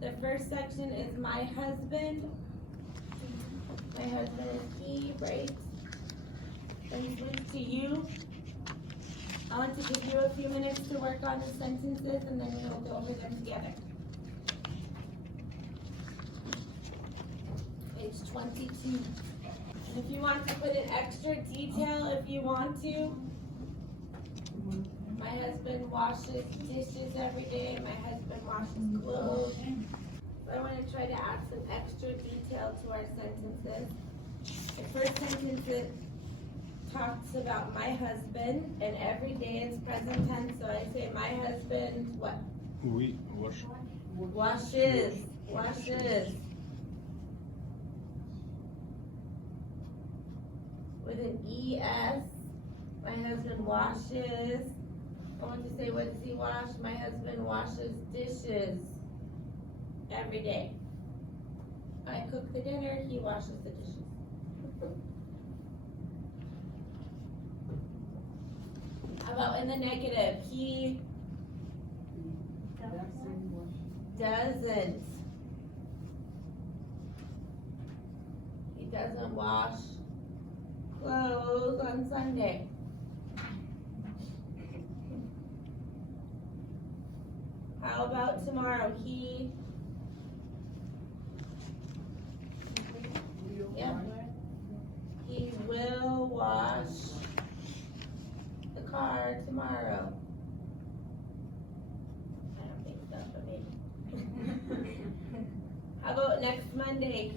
The first section is my husband. My husband is he, right? Then switch to you. I want to give you a few minutes to work on the sentences and then we'll go over them together. Page 22. And if you want to put in extra detail, if you want to. My husband washes dishes every day. My husband washes clothes. So I want to try to add some extra detail to our sentences. The first sentence talks about my husband, and every day is present tense. So I say my husband what? We wash. Washes. Washes. With an ES. My husband washes. I want to say, what does he wash? My husband washes dishes every day. I cook the dinner, he washes the dishes. How about in the negative? He doesn't. He doesn't wash clothes on Sunday. How about tomorrow? He will wash the car tomorrow. I don't think so, but maybe. How about next Monday?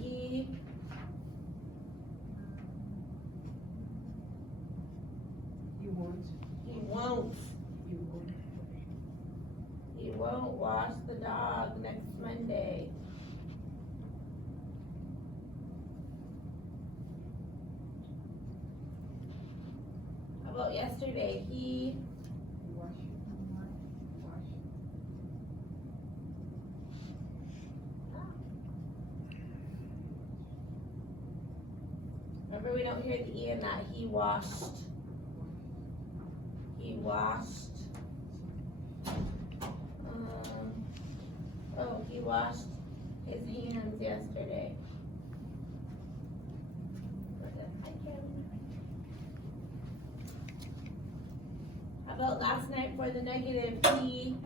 He won't wash the dog next Monday. How about yesterday? He remember, we don't hear the E in that. He washed. He washed. He washed his hands yesterday. How about last night for the negative? He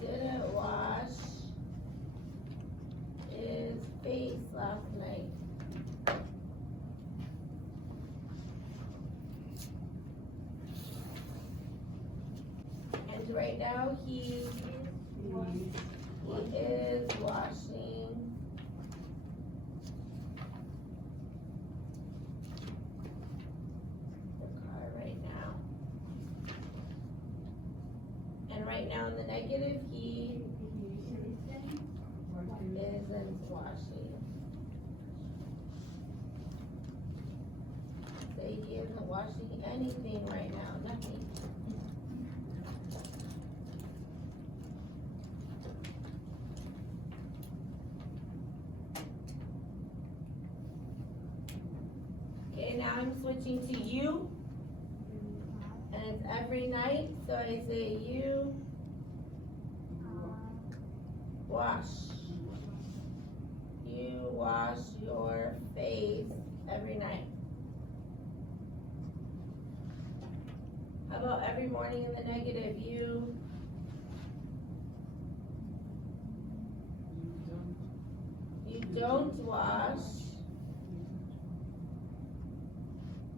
didn't wash his face last night. And right now he is washing the car right now. And right now in the negative, he isn't washing. Say he isn't washing anything right now, nothing. Okay, now I'm switching to you. And it's every night, so I say you wash. You wash your face every night. How about every morning in the negative? You don't wash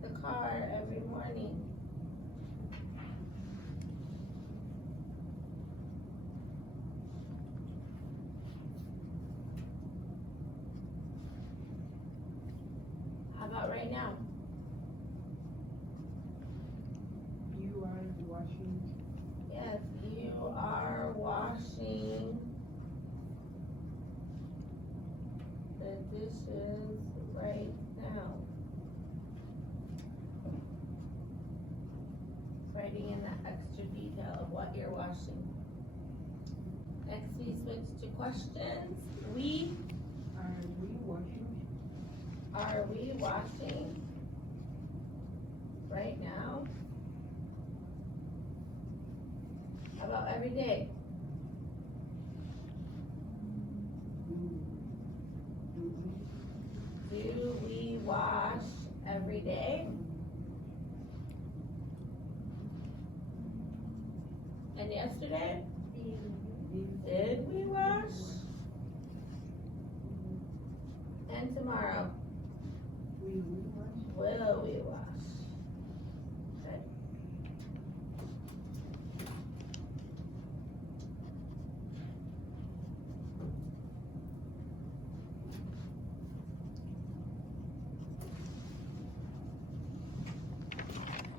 the car every morning. How about right now? You are washing. Yes, you are washing the dishes right now. Writing in that extra detail of what you're washing. Next we switch to questions. Are we washing right now? every day? Do we wash every day? And yesterday? Did we wash? And tomorrow? Will we wash? Okay.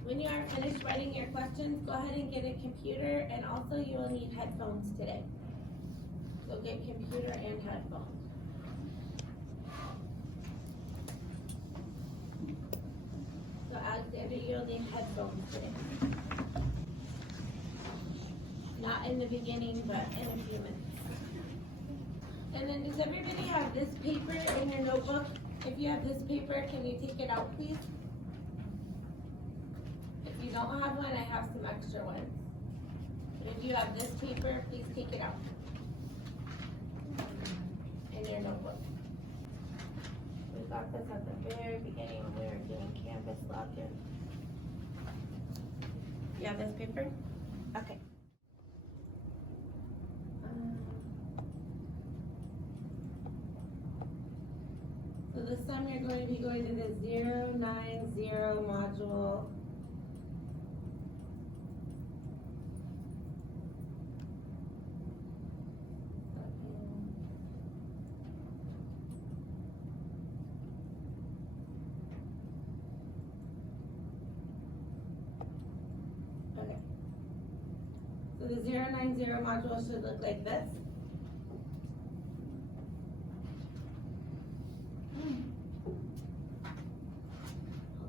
When you are finished writing your questions, go ahead and get a computer, and also you will need headphones today. So get computer and headphones. So Alexander, you'll need headphones today. Not in the beginning, but in a few minutes. And then does everybody have this paper in your notebook? If you have this paper, can you take it out, please? If you don't have one, I have some extra ones. But if you have this paper, please take it out in your notebook. We got this at the very beginning when we were doing Canvas login. You have this paper? Okay. So this time you're going to be going to the 090 module. Okay. So the 090 module should look like this. Hold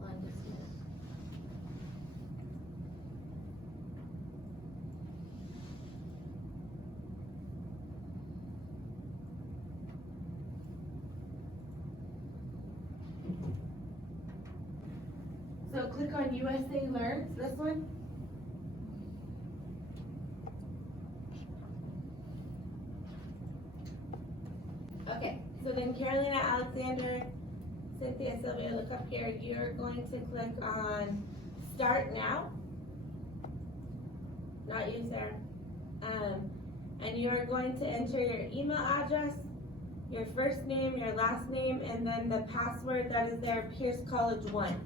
on just a minute. So click on USA Learns, this one. Okay, so then Carolina, Alexander, Cynthia, Sylvia, look up here. You're going to click on Start Now. Not you, Sarah. And you're going to enter your email address, your first name, your last name, and then the password that is there, Pierce College 1.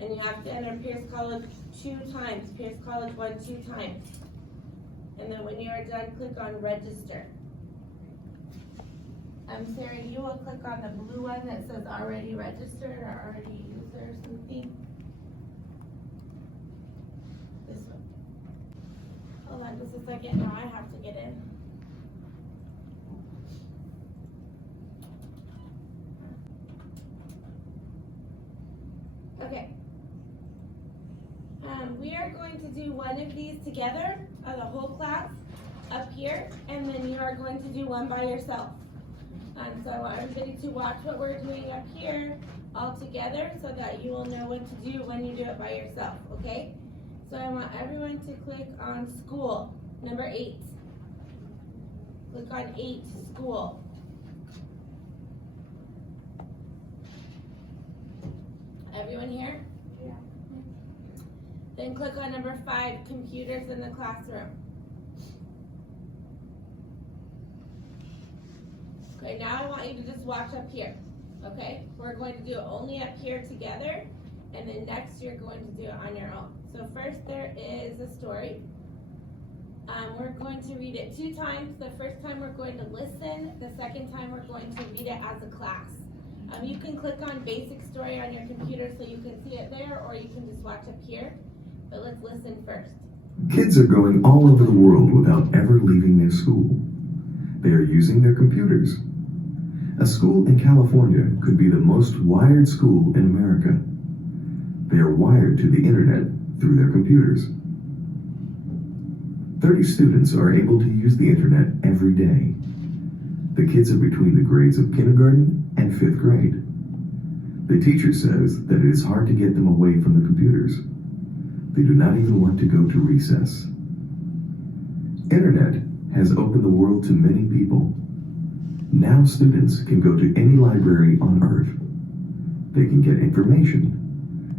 And you have to enter Pierce College 2 times, Pierce College 1 2 times. And then when you are done, click on Register. Sarah, you will click on the blue one that says already registered or already user or something. This one. Hold on just a second, now I have to get in. Okay. We are going to do one of these together, the whole class, up here, and then you are going to do one by yourself. So I want everybody to watch what we're doing up here all together so that you will know what to do when you do it by yourself, okay? So I want everyone to click on school, number 8. Click on 8, school. Everyone here? Yeah. Then click on number 5, computers in the classroom. Okay, now I want you to just watch up here, okay? We're going to do it only up here together, and then next you're going to do it on your own. So first there is a story. We're going to read it 2 times. The first time we're going to listen. The second time we're going to read it as a class. You can click on basic story on your computer so you can see it there, or you can just watch up here. But let's listen first. Kids are going all over the world without ever leaving their school. They are using their computers. A school in California could be the most wired school in America. They are wired to the internet through their computers. 30 students are able to use the internet every day. The kids are between the grades of kindergarten and 5th grade. The teacher says that it is hard to get them away from the computers. They do not even want to go to recess. Internet has opened the world to many people. Now students can go to any library on Earth. They can get information.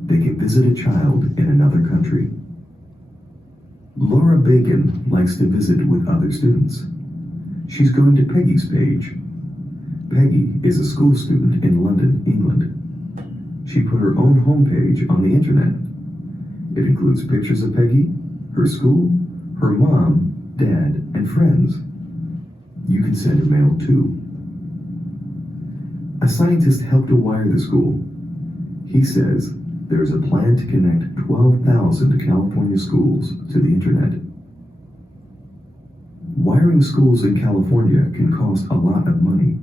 They can visit a child in another country. Laura Bacon likes to visit with other students. She's going to Peggy's page. Peggy is a school student in London, England. She put her own homepage on the internet. It includes pictures of Peggy, her school, her mom, dad, and friends. You can send a mail too. A scientist helped to wire the school. He says there's a plan to connect 12,000 California schools to the internet. Wiring schools in California can cost a lot of money.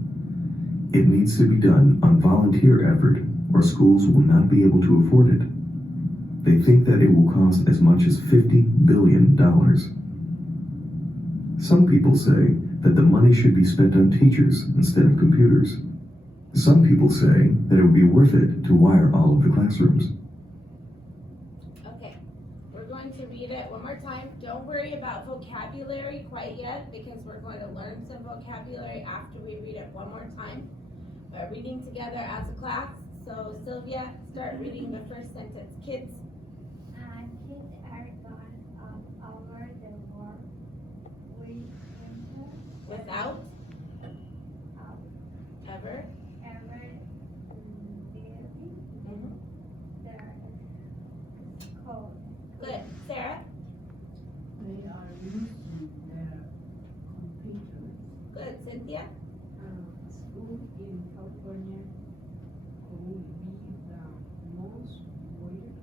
It needs to be done on volunteer effort, or schools will not be able to afford it. They think that it will cost as much as $50 billion. Some people say that the money should be spent on teachers instead of computers. Some people say that it would be worth it to wire all of the classrooms. Okay, we're going to read it one more time. Don't worry about vocabulary quite yet because we're going to learn some vocabulary after we read it one more time. We're reading together as a class. So Sylvia, start reading the first sentence. Kids. Kids are gone over the world Without without ever. ever leaving the school. Good. Sarah. They are using their computers. Good. Cynthia. School in California will be the most wired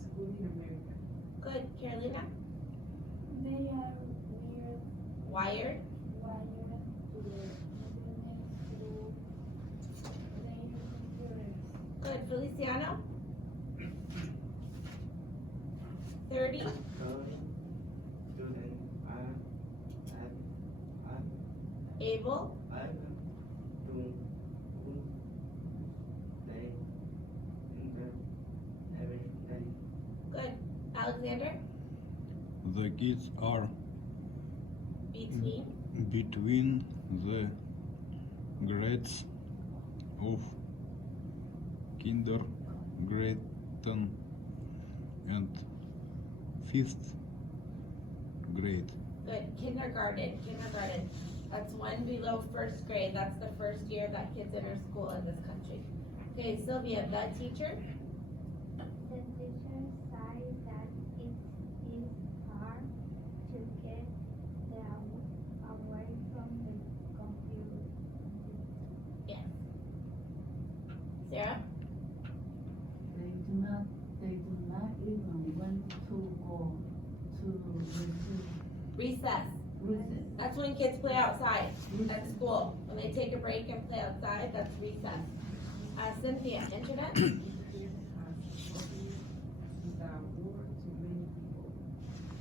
school in America. Good. Carolina. They are Wired. wired to the internet through their computers. Good. Feliciano. 30. Students are Able. to use the internet every day. Good. Alexander. The kids are Between. the grades of kindergarten and 5th grade. Good. Kindergarten. That's one below first grade. That's the first year that kids enter school in this country. Okay, Sylvia, the teacher. The teacher says that it is hard to get them away from the computer. Yes. Sarah. They do not even want to go to Recess. recess. That's when kids play outside at school. When they take a break and play outside, that's recess. Cynthia, internet. Internet has opened the world to many people.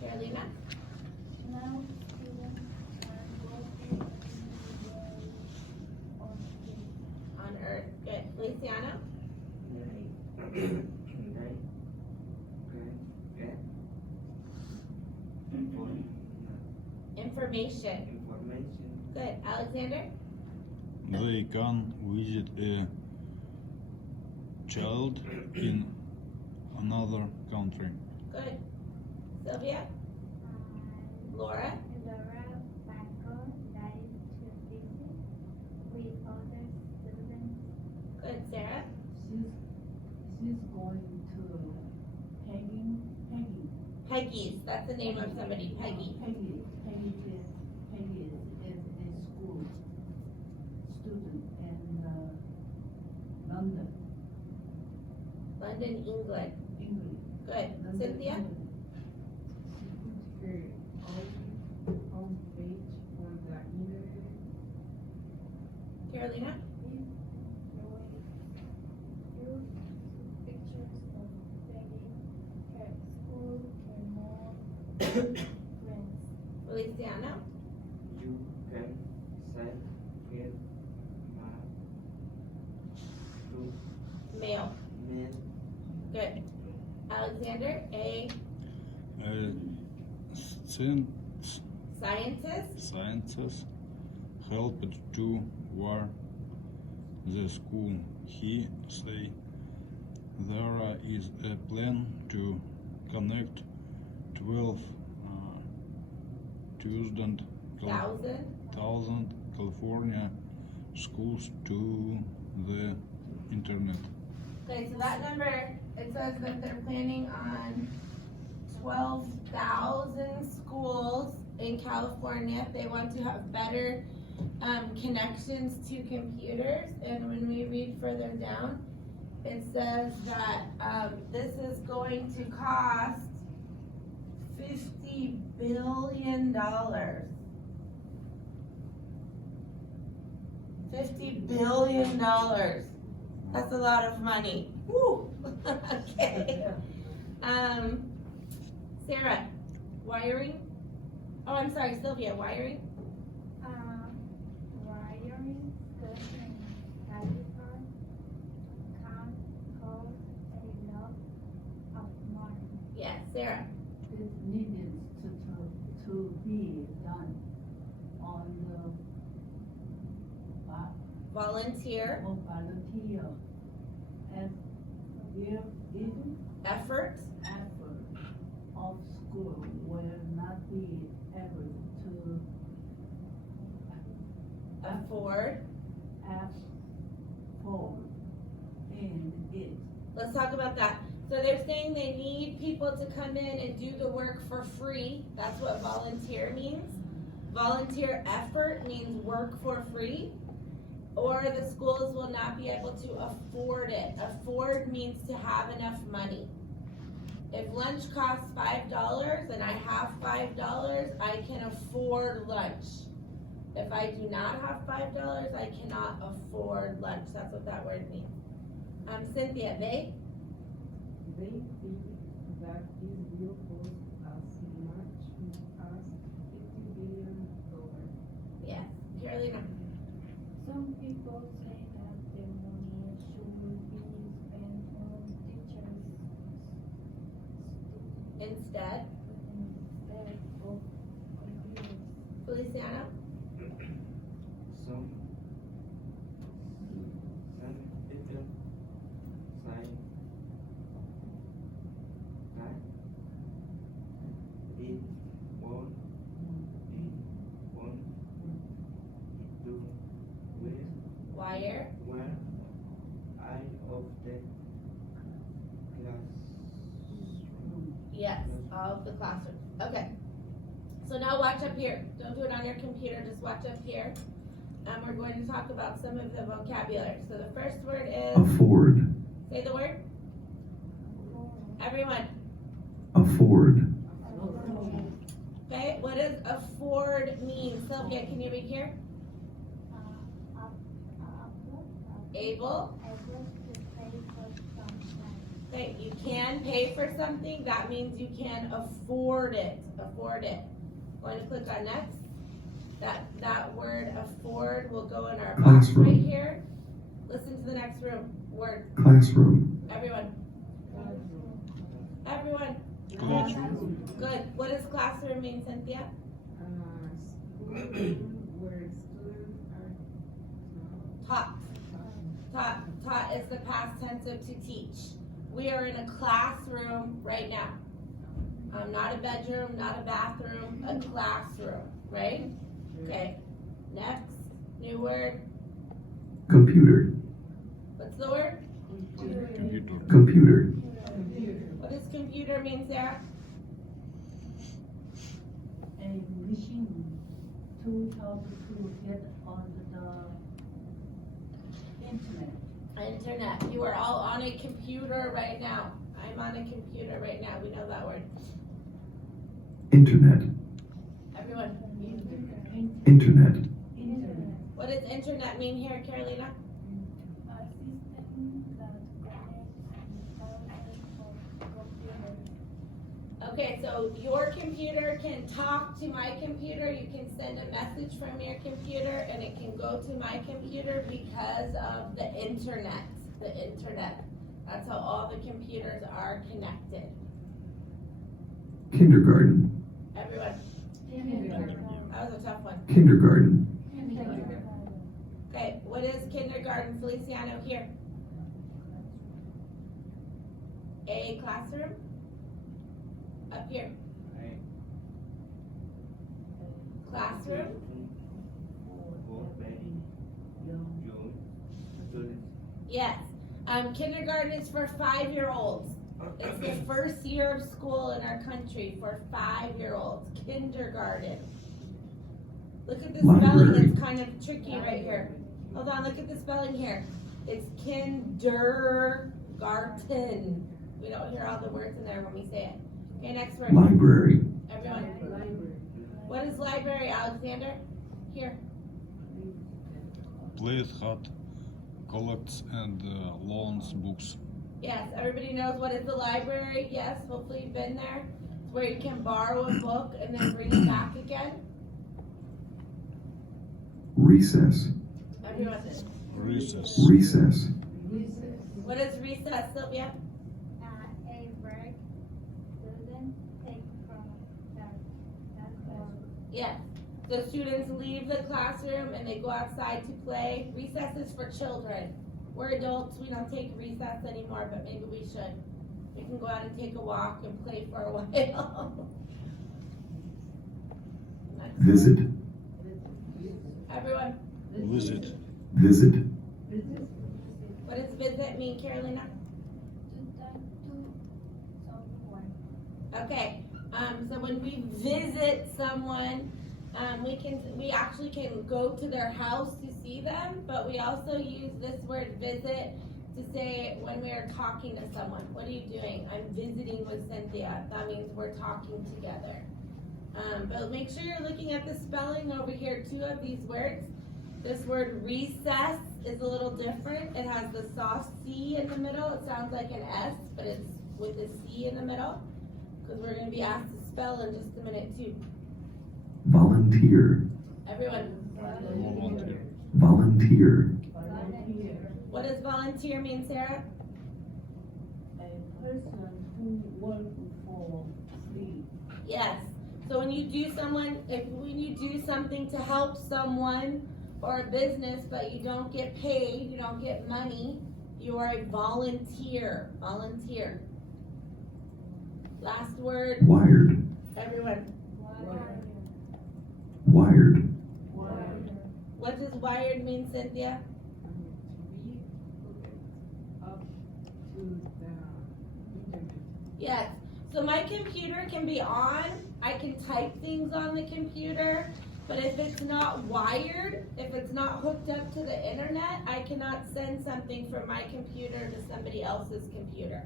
Carolina. Now students are working On Earth. Good. Feliciano. They can get Information. information. Good. Alexander. They can visit a child in another country. Good. Sylvia. Laura. Laura Bacon likes to visit with other students. Good. Sarah. She's going to Peggy's. That's the name of somebody. Peggy. Peggy is a school student in London, London, England. England. Good. London, Cynthia. England. Her own homepage on the internet. Carolina. Use pictures of Peggy, her school, and more friends. Feliciano. You can send it to Mail. mail. Good. Alexander. A. Scientists helped to wire the school. He say there is a plan to connect 12,000 California schools to the internet. Okay, so that number, it says that they're planning on 12,000 schools in California. They want to have better connections to computers. And when we read further down, it says that this is going to cost $50 billion. $50 billion. That's a lot of money. Woo! Okay. Sarah, wiring? Oh, I'm sorry, Sylvia, wiring? Wiring certain telephone can cost a lot of money. Yes, Sarah. It needed to be done on the Volunteer volunteer and will even effort. effort of school will not be able to Afford. afford in it. Let's talk about that. So they're saying they need people to come in and do the work for free. That's what volunteer means. Volunteer effort means work for free. Or the schools will not be able to afford it. Afford means to have enough money. If lunch costs $5 and I have $5, I can afford lunch. If I do not have $5, I cannot afford lunch. That's what that word means. Cynthia, they? They think that this will cost as much as $50 billion. Yes. Carolina? Some people say that the money should be spent on teachers Instead? instead of computers. Feliciano? Some people say that it won't do with Wire? where I of the classroom. Yes, all of the classrooms. Okay. So now watch up here. Don't do it on your computer, just watch up here. We're going to talk about some of the vocabulary. So the first word is, Afford. say the word. Everyone. Afford. Okay, what does afford mean? Sylvia, can you read here? Able. Able to pay for something. Okay, you can pay for something. That means you can afford it. Afford it. Going to click on next. That word afford will go in our box Classroom. right here. Listen to the next word. Classroom. Everyone. Everyone. Classroom. Good. What does classroom mean, Cynthia? School where students are Taught. Taught is the past tense of to teach. We are in a classroom right now. Not a bedroom, not a bathroom, a classroom, right? Okay. Next, new word. Computer. What's the word? Computer. Computer. What does computer mean, Sarah? A machine to help to get on the internet. Internet. You are all on a computer right now. I'm on a computer right now. We know that word. Internet. Everyone. Internet. Internet. What does internet mean here, Carolina? A system that connects thousands of computers. Okay, so your computer can talk to my computer. You can send a message from your computer and it can go to my computer because of the internet. The internet. That's how all the computers are connected. Kindergarten. Everyone. Kindergarten. one? Kindergarten. Okay, what is kindergarten, Feliciano, here? A classroom? Up here, I classroom? for very young students. Yes. Kindergarten is for 5-year-olds. It's the first year of school in our country for 5-year-olds. Kindergarten. Look at the spelling, Library. it's kind of tricky right here. Hold on, look at the spelling here. It's kindergarten. We don't hear all the words in there when we say it. Okay, next word. Library. Everyone. Library. What is library, Alexander? Here. Place that collects and loans books. Yes, everybody knows what is the library. Yes, hopefully you've been there. It's where you can borrow a book and then bring it back again. Recess. Everyone. Recess. Recess. What is recess, Sylvia? A break, student take from that Yes. So students leave the classroom and they go outside to play. Recess is for children. We're adults, we don't take recess anymore, but maybe we should. We can go out and take a walk and play for a while. Next. Visit. Everyone, Visit. Visit. what does visit mean, Carolina? Okay, so when we visit someone, we actually can go to their house to see them, but we also use this word visit to say when we are talking to someone. What are you doing? I'm visiting with Cynthia. That means we're talking together. But make sure you're looking at the spelling over here too of these words. This word recess is a little different. It has the soft C in the middle. It sounds like an S, but it's with a C in the middle. Because we're going to be asked to spell in just a minute too. Volunteer. Everyone, Volunteer. Volunteer. what does volunteer mean, Sarah? A person who works for free. Yes. So when you do something to help someone or a business, but you don't get paid, you don't get money, you are a volunteer. Volunteer. Last word, Wired. everyone. Wired. What does wired mean, Cynthia? Up to the internet. Yes. So my computer can be on, I can type things on the computer, but if it's not wired, if it's not hooked up to the internet, I cannot send something from my computer to somebody else's computer.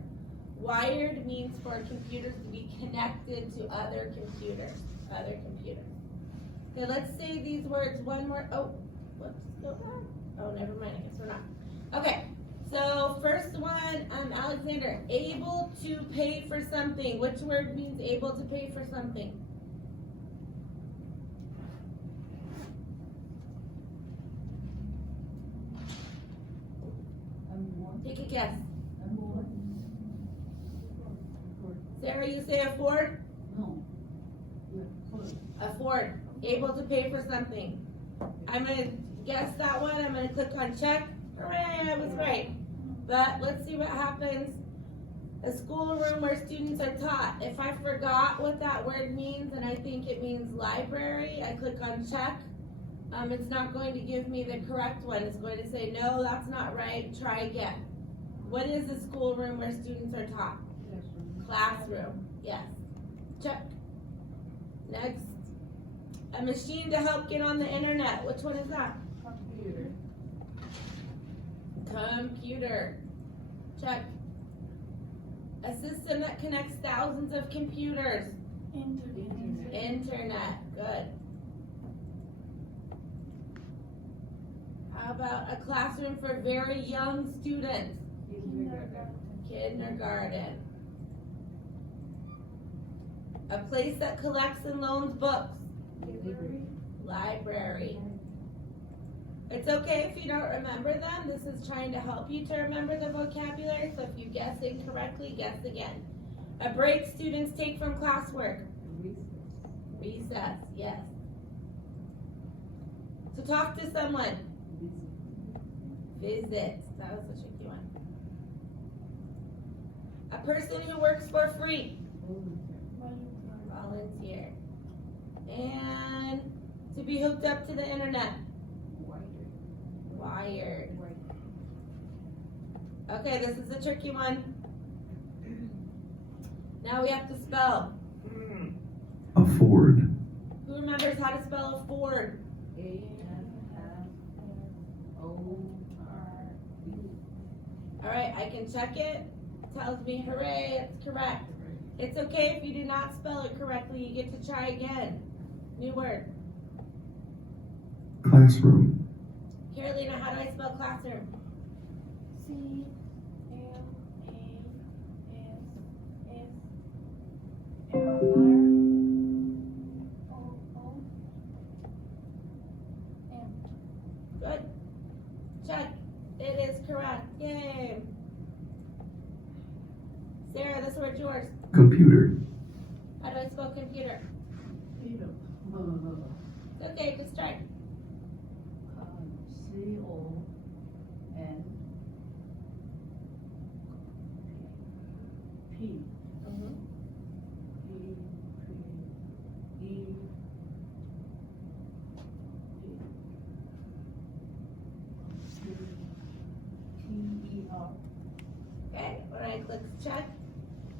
Wired means for computers to be connected to other computers. Okay, let's say these words one more. Oh, whoops, go back. Oh, never mind, I guess we're not. Okay, so first one, Alexander, able to pay for something. Which word means able to pay for something? Take a guess. Sarah, you say afford? No. Yeah, first. Afford, able to pay for something. I'm gonna guess that one, I'm gonna click on check. Hooray, I was right. But let's see what happens. A schoolroom where students are taught. If I forgot what that word means and I think it means library, I click on check. It's not going to give me the correct one. It's going to say, no, that's not right, try again. What is a schoolroom where students are taught? Classroom, yes. Check. Next. A machine to help get on the internet. Which one is that? Computer. Computer. Check. A system that connects thousands of computers. Internet. Good. How about a classroom for very young students? Kindergarten. A place that collects and loans books. Library. It's okay if you don't remember them. This is trying to help you to remember the vocabulary, so if you guess incorrectly, guess again. A break students take from classwork. Recess, yes. So talk to someone. Visit. That was a tricky one. A person who works for free. Volunteer. And to be hooked up to the internet. Wired. Okay, this is a tricky one. Now we have to spell. afford, Who remembers how to spell afford? Alright, I can check it. Tells me, hooray, it's correct. It's okay if you do not spell it correctly, you get to try again. New word. classroom, Carolina, how do I spell classroom? Good. Check. It is correct. Yay. Sarah, this word's yours. computer, How do I spell computer? It's okay, just try. Okay, when I click check,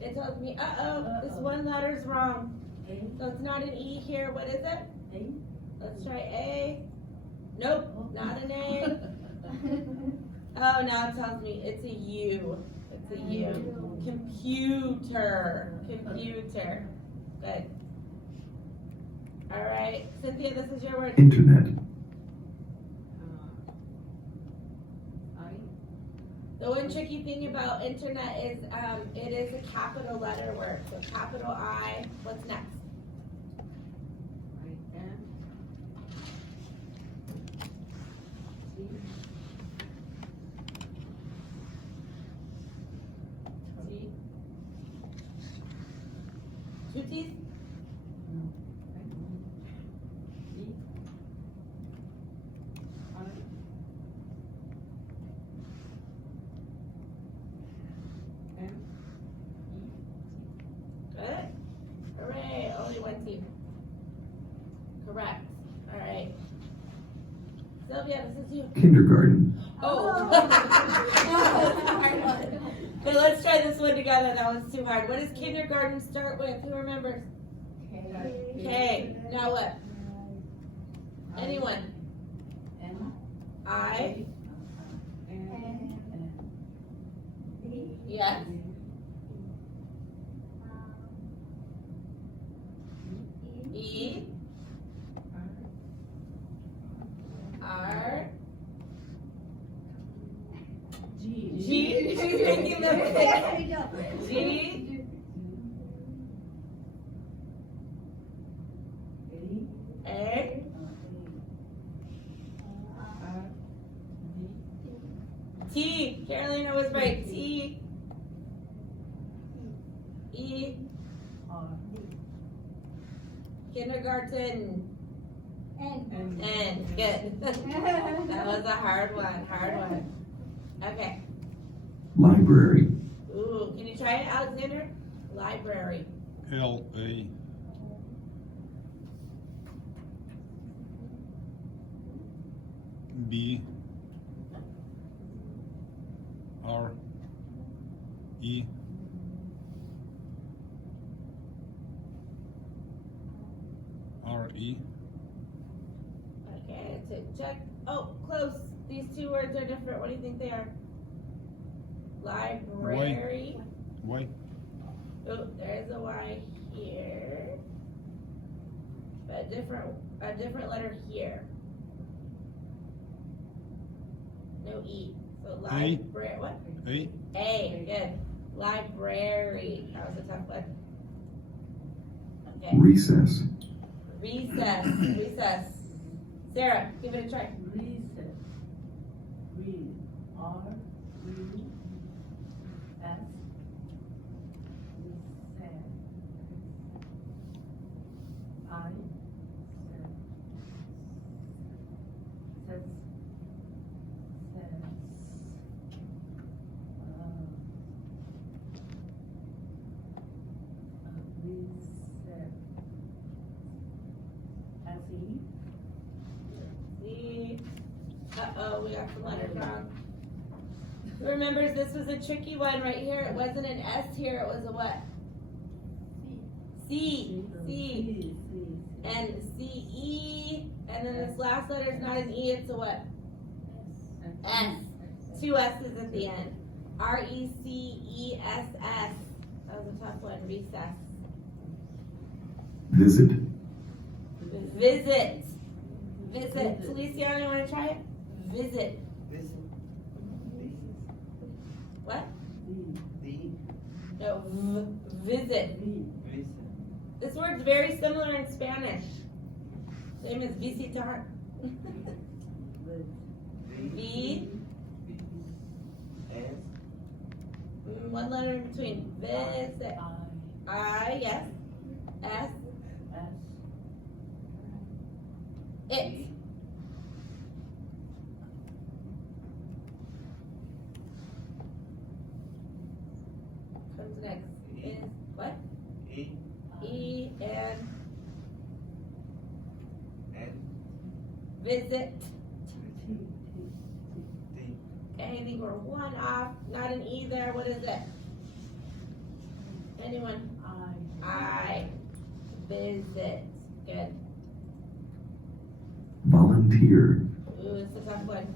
it tells me, this one letter's wrong. So it's not an E here, what is it? Let's try A. Nope, not an A. Oh, now it tells me it's a U. It's a U. Computer. Computer. Good. All right, Cynthia, this is your word. internet, The one tricky thing about internet is it is a capital letter word. So capital I. What's next? T. Two T's? Good. Hooray, only one T. Correct. All right. Sylvia, this is you. kindergarten, Oh. Okay, let's try this one together. That was too hard. What does kindergarten start with? Who remembers? K. Now what? Anyone? I. Yes. E. R. G. She's making them G. A. T. Carolina was right. T. E. Kindergarten. N. Good. That was a hard one. Hard one. Okay. library, Ooh, can you try it, Alexander? Library. L-A B R E R E Okay, so check. Oh, close. These two words are different. What do you think they are? Library. Y Oh, there's a Y here. But a different letter here. No E. So library. What? A A. Good. Library. That was a tough one. Okay. recess, Recess. Recess. Sarah, give it a try. got some letters wrong. Who remembers this was a tricky one right here? It wasn't an S here, it was a what? C. C. And C-E, and then this last letter is not an E, it's a what? S. Two S's at the end. R-E-C-E-S-S. That was a tough one, recess. Visit. Visit. Visit. Feliciano, you wanna try it? Visit. Listen. What? The. No, visit. Listen. This word's very similar in Spanish. Same as visitar. V. S. One letter in between. Visit. I, yes. S. It. Comes next. Is what? E. E and N. visit. T. Okay, I think we're one off. Not an E there. What is it? Anyone? I. Visit. Good. Volunteer. Ooh, it's a tough one.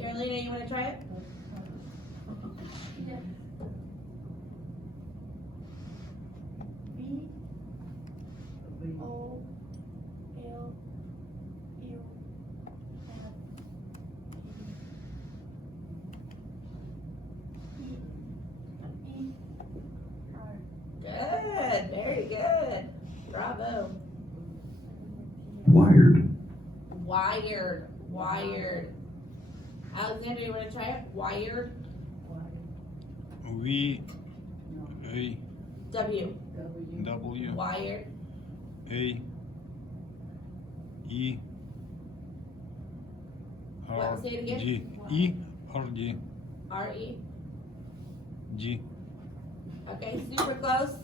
Carolina, you want to try it? Good. Very good. Bravo. Wired. Wired. Wired. Alexander, you want to try it? Wired. V A W. W Wired. A E R What? Say it again. D E R D R-E. G Okay, super close.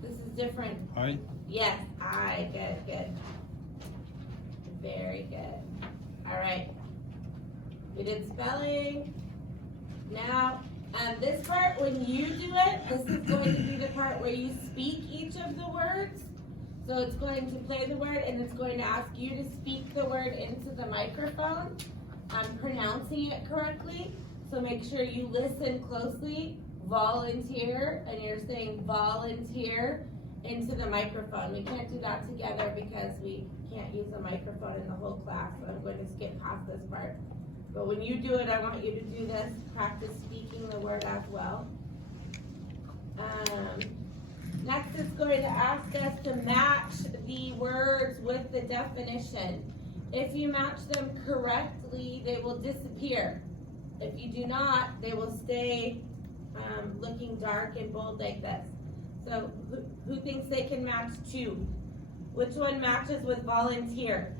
This is different. I Yes, I. Good, good. Very good. All right. We did spelling. Now, this part, when you do it, this is going to be the part where you speak each of the words. So it's going to play the word and it's going to ask you to speak the word into the microphone, pronouncing it correctly. So make sure you listen closely. Volunteer, and you're saying volunteer into the microphone. We can't do that together because we can't use a microphone in the whole class, so I'm going to skip past this part. But when you do it, I want you to do this, practice speaking the word as well. Next, it's going to ask us to match the words with the definition. If you match them correctly, they will disappear. If you do not, they will stay looking dark and bold like this. So who thinks they can match two? Which one matches with volunteer?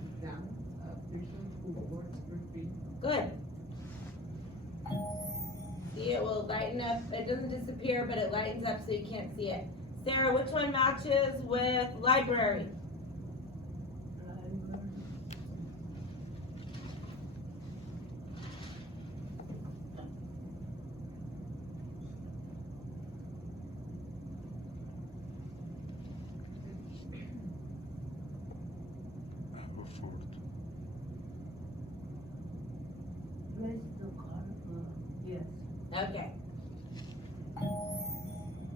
Good. See, it will lighten up. It doesn't disappear, but it lightens up so you can't see it. Sarah, which one matches with library? Okay.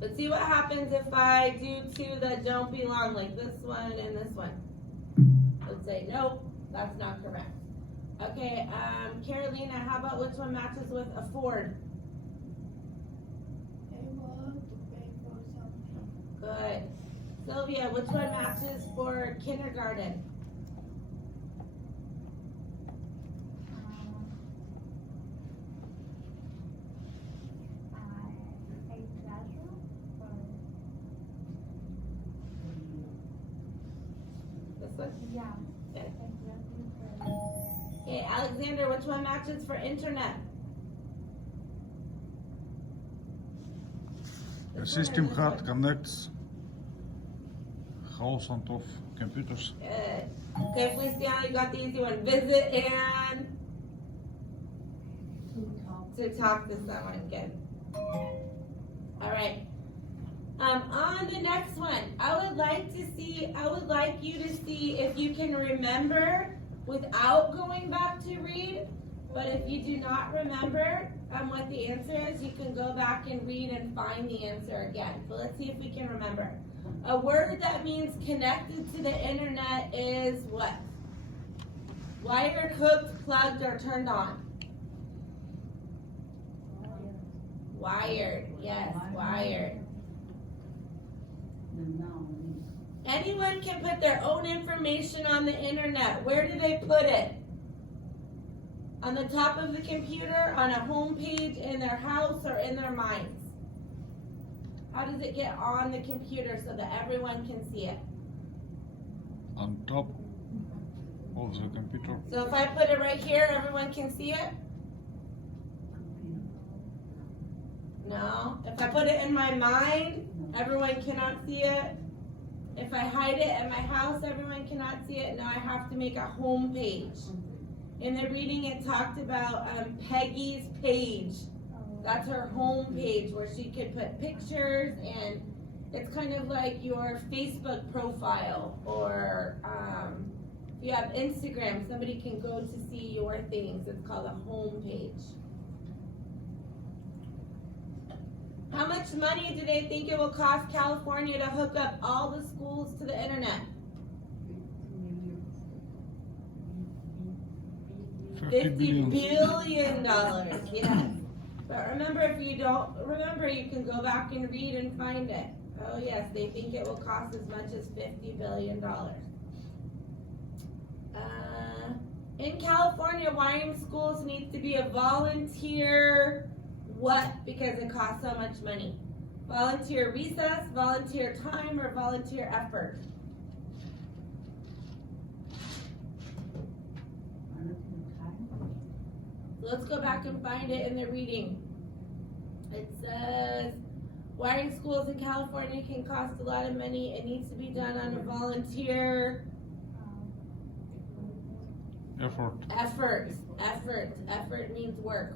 Let's see what happens if I do two that don't belong, like this one and this one. Let's say, nope, that's not correct. Okay, Carolina, how about which one matches with afford? Able to pay for something. Good. Sylvia, which one matches for kindergarten? A classroom or This one? yeah, Okay. a classroom for Okay, Alexander, which one matches for internet? The This one or system this hard one? connects thousands of computers. Good. Okay, Feliciano, you got the easy one. Visit and to talk to someone. Good. All right. On the next one, I would like you to see if you can remember without going back to read. But if you do not remember what the answer is, you can go back and read and find the answer again. So let's see if we can remember. A word that means connected to the internet is what? Wired, hooked, plugged, or turned on? Wired, yes, wired. The noun. Anyone can put their own information on the internet. Where do they put it? On the top of the computer, on a home page, in their house, or in their minds? How does it get on the computer so that everyone can see it? On top of the computer. So if I put it right here, everyone can see it? No. If I put it in my mind, everyone cannot see it. If I hide it at my house, everyone cannot see it. Now I have to make a home page. In the reading, it talked about Peggy's page. That's her home page where she could put pictures, and it's kind of like your Facebook profile, or if you have Instagram, somebody can go to see your things. It's called a home page. How much money do they think it will cost California to hook up all the schools to the internet? $50 billion, yes. But remember, if you don't remember, you can go back and read and find it. Oh yes, they think it will cost as much as $50 billion. In California, wiring schools needs to be a volunteer what? Because it costs so much money. Volunteer recess, volunteer time, or volunteer effort? Let's go back and find it in the reading. It says, wiring schools in California can cost a lot of money. It needs to be done on a volunteer Effort. Effort means work.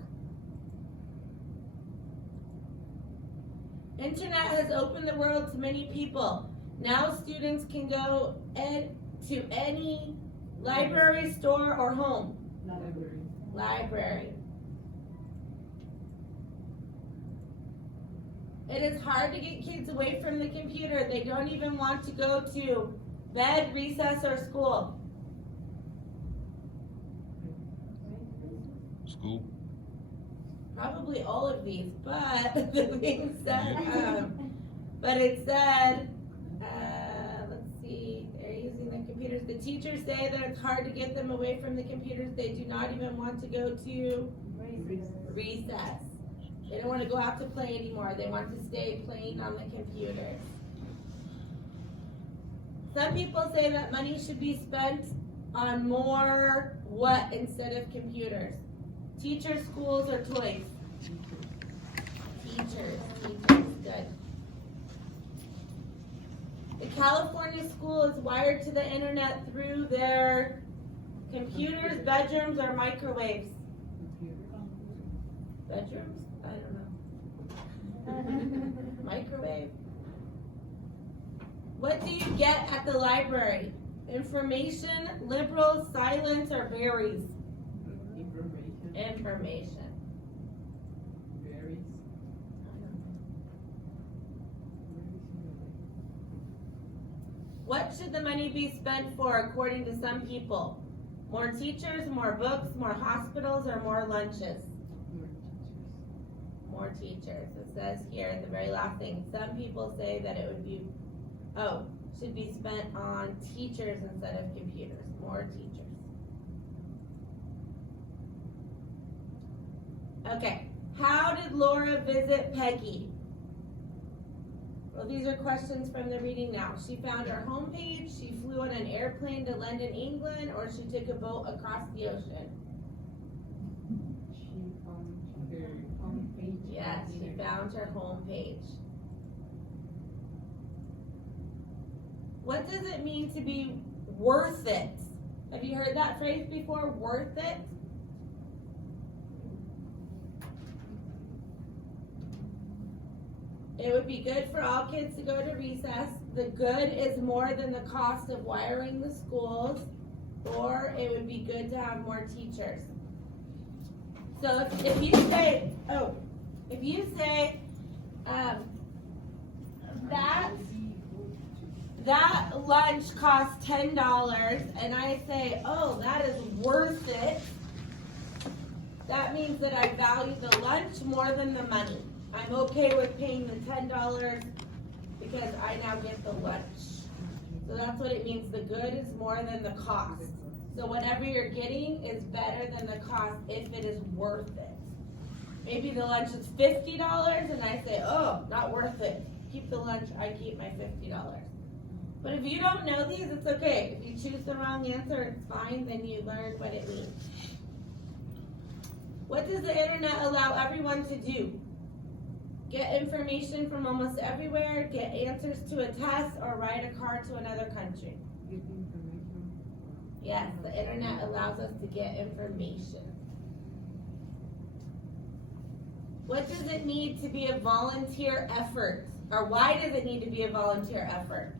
Internet has opened the world to many people. Now students can go to any library, store, or home. Library. It is hard to get kids away from the computer. They don't even want to go to bed, recess, or school. School. Probably all of these, but the thing said, but it said, let's see, they're using the computers. The teachers say that it's hard to get them away from the computers. They do not even want to go to recess. They don't want to go out to play anymore. They want to stay playing on the computers. Some people say that money should be spent on more what instead of computers? Teachers, schools, or toys? Teachers, good. The California school is wired to the internet through their computers, bedrooms, or microwaves? Bedrooms? I don't know. Microwave? What do you get at the library? Information, liberals, silence, or berries? Information. What should the money be spent for according to some people? More teachers, more books, more hospitals, or more lunches? More teachers. It says here at the very last thing, some people say that it would be, should be spent on teachers instead of computers. More teachers. Okay, how did Laura visit Peggy? Well, these are questions from the reading now. She found her homepage, she flew on an airplane to London, England, or she took a boat across the ocean? She found her homepage. Yes, she found her homepage. What does it mean to be worth it? Have you heard that phrase before? Worth it? It would be good for all kids to go to recess. The good is more than the cost of wiring the schools, or it would be good to have more teachers. So if you say, that lunch costs $10, and I say, oh, that is worth it, that means that I value the lunch more than the money. I'm okay with paying the $10 because I now get the lunch. So that's what it means. The good is more than the cost. So whatever you're getting is better than the cost if it is worth it. Maybe the lunch is $50 and I say, oh, not worth it. Keep the lunch, I keep my $50. But if you don't know these, it's okay. If you choose the wrong answer, it's fine, then you learn what it means. What does the internet allow everyone to do? Get information from almost everywhere, get answers to a test, or ride a car to another country. Get information. Yes, the internet allows us to get information. What does it need to be a volunteer effort? Or why does it need to be a volunteer effort?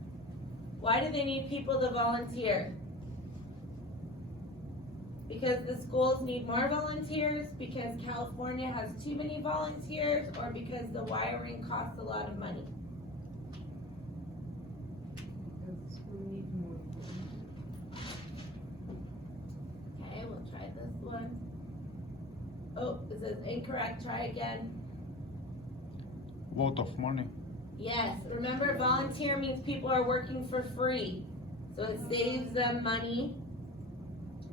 Why do they need people to volunteer? Because the schools need more volunteers, because California has too many volunteers, or because the wiring costs a lot of money? Because we need more. Okay, we'll try this one. Oh, it says incorrect, try again. Lot of money. Yes, remember volunteer means people are working for free. So it saves them money.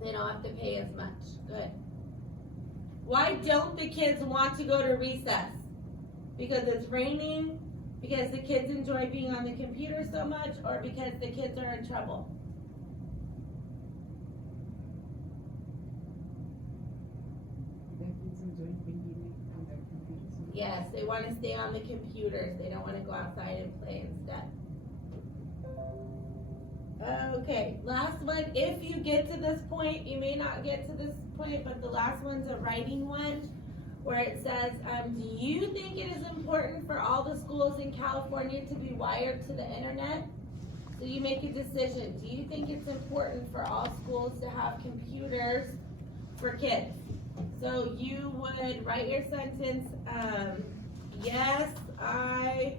They don't have to pay as much. Good. Why don't the kids want to go to recess? Because it's raining? Because the kids enjoy being on the computer so much? Or because the kids are in trouble? The kids enjoy being on their computers. Yes, they want to stay on the computers. They don't want to go outside and play instead. Okay, last one. If you get to this point, you may not get to this point, but the last one's a writing one where it says, do you think it is important for all the schools in California to be wired to the internet? So you make a decision. Do you think it's important for all schools to have computers for kids? So you would write your sentence, yes, I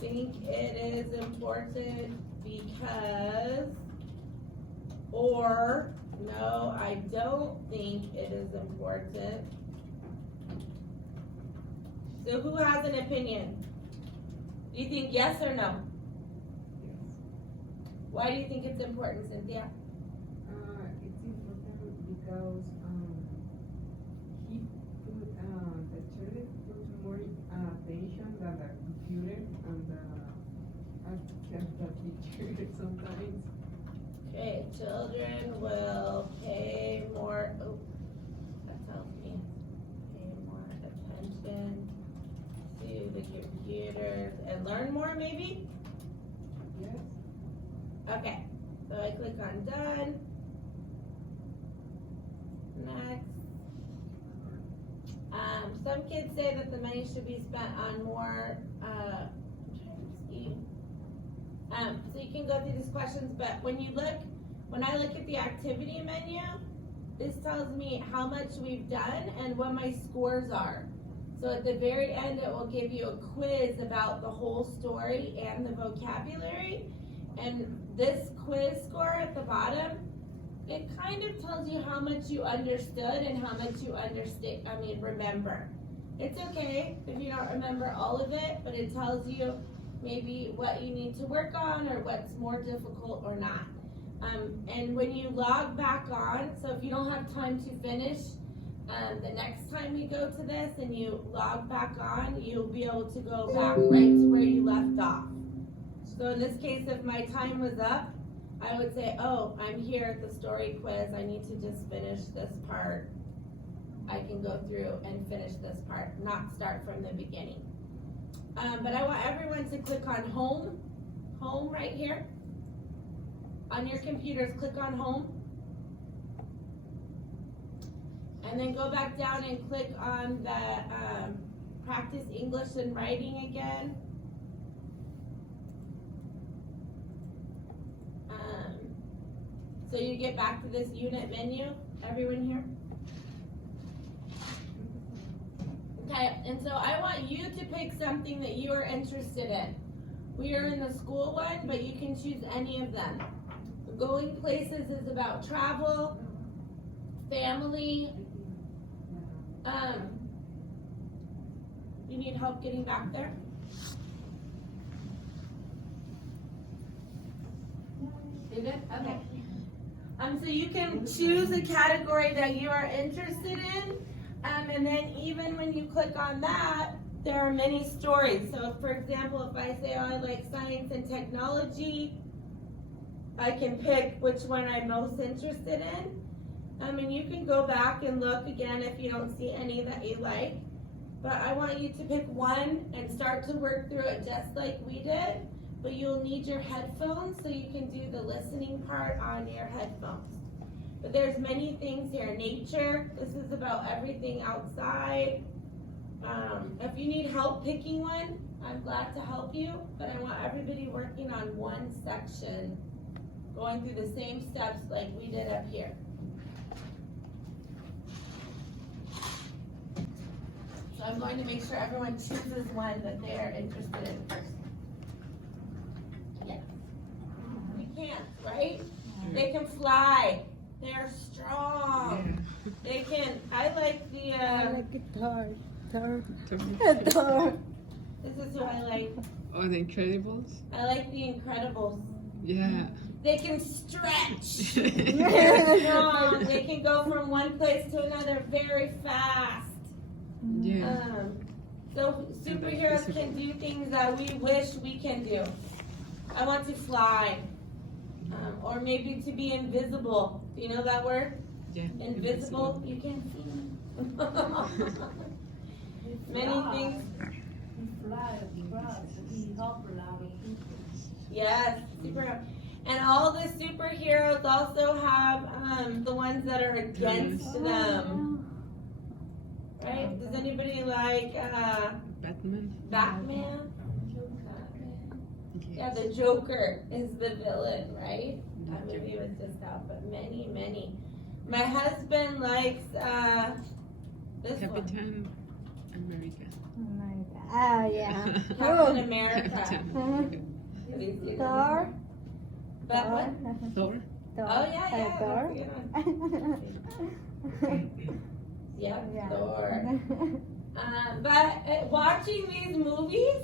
think it is important because, or no, I don't think it is important. So who has an opinion? Do you think yes or no? Yes. Why do you think it's important, Cynthia? It's important because he put the children put more attention than the computer and the teacher sometimes. Okay, children will pay more, oh, that tells me, pay more attention to the computers and learn more maybe? Yes. Okay, so I click on done. Next. Some kids say that the money should be spent on more, I'm trying to see. So you can go through these questions, but when I look at the activity menu, this tells me how much we've done and what my scores are. So at the very end, it will give you a quiz about the whole story and the vocabulary. And this quiz score at the bottom, it kind of tells you how much you understood and how much you remember. It's okay if you don't remember all of it, but it tells you maybe what you need to work on or what's more difficult or not. And when you log back on, so if you don't have time to finish, the next time you go to this and you log back on, you'll be able to go back right to where you left off. So in this case, if my time was up, I would say, oh, I'm here at the story quiz. I need to just finish this part. I can go through and finish this part, not start from the beginning. But I want everyone to click on home right here. on your computers, click on home. And then go back down and click on the practice English and writing again. So you get back to this unit menu, everyone here? Okay, and so I want you to pick something that you are interested in. We are in the school one, but you can choose any of them. Going places is about travel, family. You need help getting back there? You good? Okay. So you can choose a category that you are interested in, and then even when you click on that, there are many stories. So for example, if I say, oh, I like science and technology, I can pick which one I'm most interested in. And you can go back and look again if you don't see any that you like. But I want you to pick one and start to work through it just like we did. But you'll need your headphones so you can do the listening part on your headphones. But there's many things here. Nature, this is about everything outside. If you need help picking one, I'm glad to help you. But I want everybody working on one section, going through the same steps like we did up here. So I'm going to make sure everyone chooses one that they are interested in first. Yes. We can't, right? They can fly. They're strong. They can, I like the, guitar. this is who I like. Oh, The Incredibles? I like the Incredibles. Yeah. They can stretch. They're strong. They can go from one place to another very fast. Yeah. So superheroes can do things that we wish we can do. I want to fly. Or maybe to be invisible. Do you know that word? Yeah. Invisible. You can't see me. Many things. He flies, he helps a lot of people. Yes, superhero. And all the superheroes also have the ones that are against them. Right? Does anybody like Batman? Batman? Yeah, the Joker is the villain, right? That movie was just out, but many, many. My husband likes this one. Captain America. Oh, yeah. Captain America. Captain America. Have you seen Thor. that Thor. one? Thor? Oh yeah, Thor. that's a good one. Yep, Yeah. Thor. But watching these movies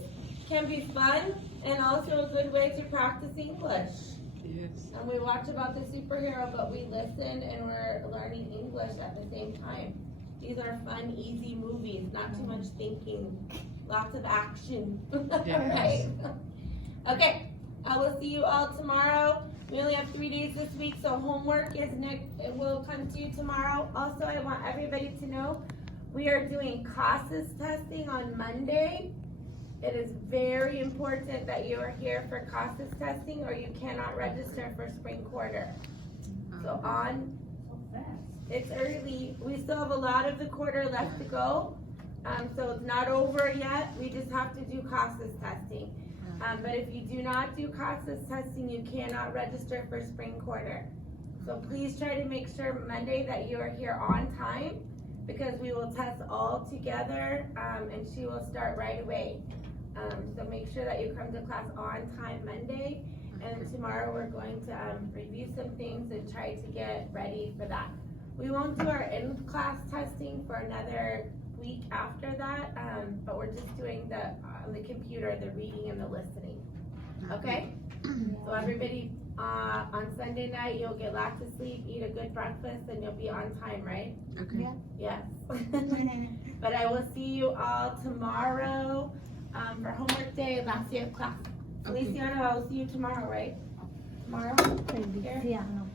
can be fun and also a good way to practice English. Yes. And we watch about the superhero, but we listen and we're learning English at the same time. These are fun, easy movies, not too much thinking, lots of action. Yes. Right? Okay, I will see you all tomorrow. We only have 3 days this week, so homework is next. It will come to you tomorrow. Also, I want everybody to know we are doing CASAS testing on Monday. It is very important that you are here for CASAS testing or you cannot register for spring quarter. So on, So fast. it's early. We still have a lot of the quarter left to go. So it's not over yet. We just have to do CASAS testing. But if you do not do CASAS testing, you cannot register for spring quarter. So please try to make sure Monday that you are here on time because we will test all together and she will start right away. So make sure that you come to class on time Monday. And tomorrow we're going to review some things and try to get ready for that. We won't do our in-class testing for another week after that, but we're just doing the on the computer, the reading and the listening. Okay? So everybody, on Sunday night, you'll get lots of sleep, eat a good breakfast, and you'll be on time, right? Okay. Yes. But I will see you all tomorrow for homework day, last day of class. Okay. Feliciano, I will see you tomorrow, right? Tomorrow? Here? Feliciano.